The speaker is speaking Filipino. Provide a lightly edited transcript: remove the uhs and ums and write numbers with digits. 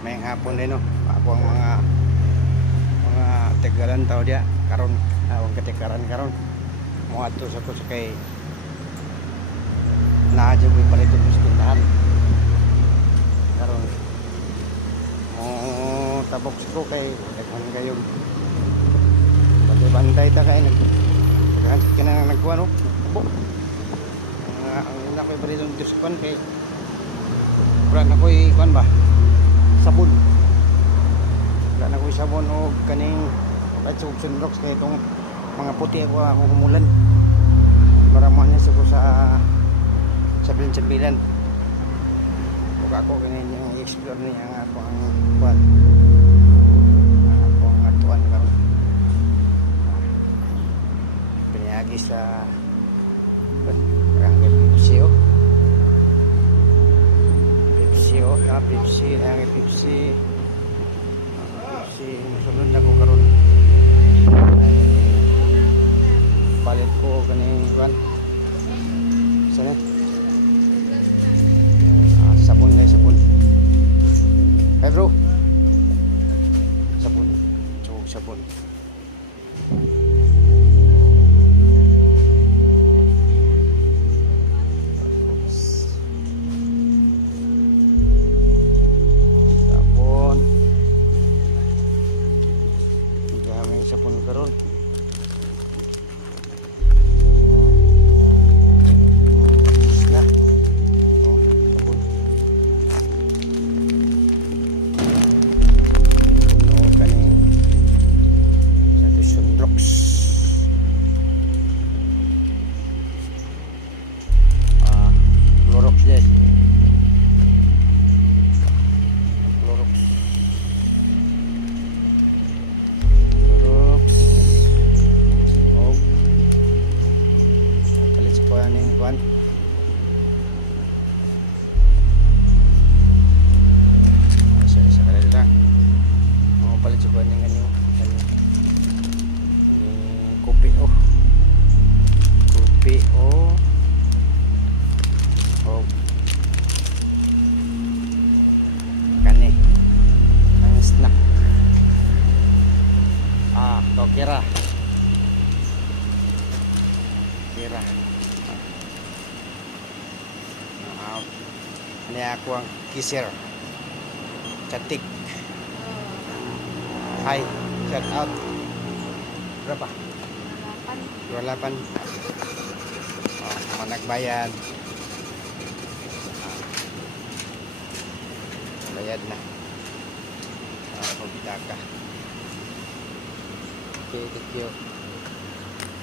may hapon din no. Ako ang mga tegalan tao dia karon awang katikaran karon mo ato sa ko sa kay naadyo ko palito sa tindahan karon mo tabok ko kay daghan kayo bantay ta kay daghan ka na nagkuha no tabok ang ina ko palito Diyos kon kay wala na ko'y kuan ba sabon wala na ko'y sabon o kaning kahit sa sunrox kaya itong mga puti ako humulan maramuhan niya sa ko sa bilan huwag ako ganyan yung i-explore niya ang ako ang kuan ako ang atuan karon pinayagi sa Barangay Pipsi Pepsi, hangi Pepsi. Pepsi, sunod na ko karon. Ay palit ko kaning kuan. Sana. Sabon guys, sabon. Hey bro. Sabon. Sabon. Sabon karon na oh sabon puno kaning sa sunrox Clorox yes Clorox kuan sa kanila mau palit sa kuan ng ano kopi kani ang snack to kira ini aku ang kisir cantik hai shout out berapa 28 oh nagbayad bayad na pagtaka okay thank you